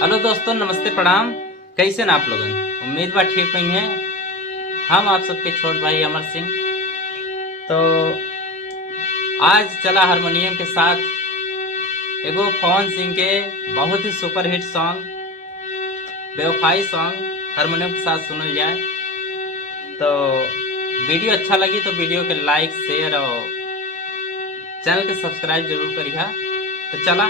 Hello दोस्तों, नमस्ते, प्रणाम। कैसे ना आप लोगन? उम्मीद बा ठीक हुई हैं। हम आप सबके छोट भाई अमर सिंह। तो आज चला हारमोनियम के साथ एगो पवन सिंह के बहुत ही सुपरहिट सॉन्ग, बेवफाई सॉन्ग हारमोनियम के साथ सुनल जाए। तो वीडियो अच्छा लगी तो वीडियो के लाइक, शेयर और चैनल के सब्सक्राइब जरूर करिए। तो चला।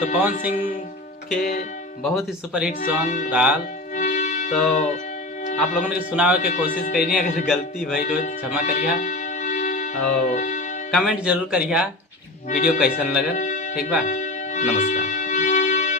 तो पवन सिंह के बहुत ही सुपरहिट सॉन्ग डाल। तो आप लोगों ने सुनावे के कोशिश करी, अगर गलती भई तो क्षमा करिए और कमेंट जरूर करिए वीडियो कैसन लगल। ठीक बा, नमस्कार।